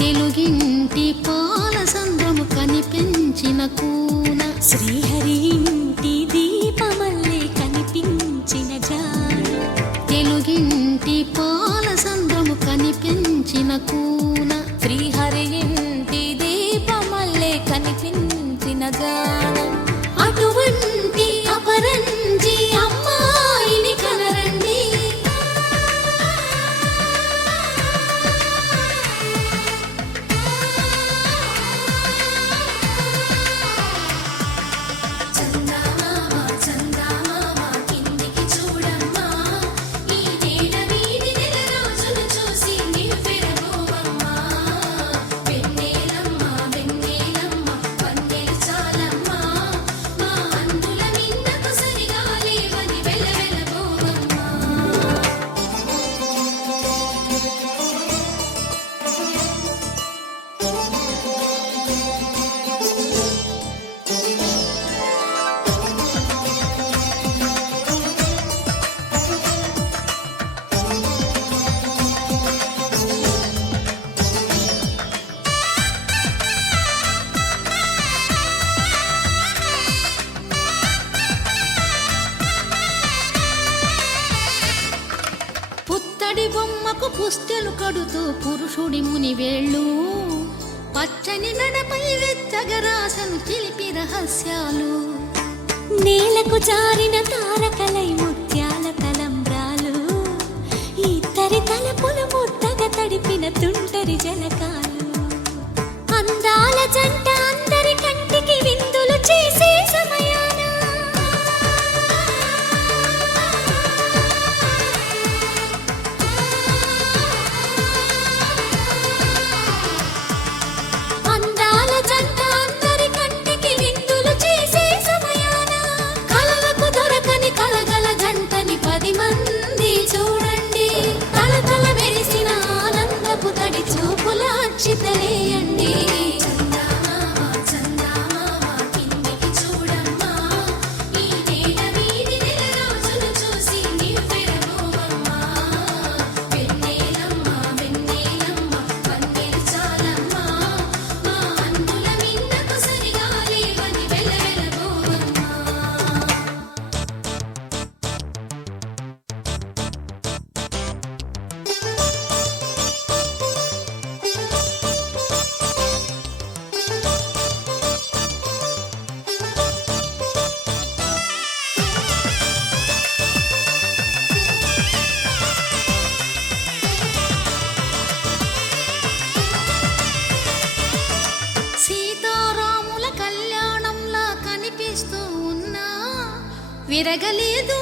తెలుగింటి పాలసంద్రము కనిపించిన కూన శ్రీహరి ఇంటి దీపమల్లే కనిపించిన జాడ తెలుగింటి పాలసంద్రము కనిపించిన కూన శ్రీహరి ఇంటి దీపమల్లే కనిపించిన జాడ అటువంటి అపరంజి అమ్మాయిని కనరండి పుత్తడి బొమ్మకు పుస్తెలు కడుతూ పురుషుడి ముని వేళ్ళు పచ్చని నడపై వెచ్చగరాసను చిలిపి రహస్యాలు నేలకు జారిన తారకలై ముత్యాల తలంబ్రాలు ఇద్దరి తలపులు ముద్దగా తడిపిన తుంటరి జలకాలు అందాల జంట అందరి కంటికి విందులు చేసే సమయాన అందాల జంట అందరి కంటికి విందులు చేసే సమయాన కలలకు దొరకని కలగల జంటని 10 మంది చూడండి తలతల మెరిసిన ఆనందపు తడి చూపుల అక్షితలేయండి సీతారాముల కళ్యాణంలా కనిపిస్తూ ఉన్నా విరగలేదు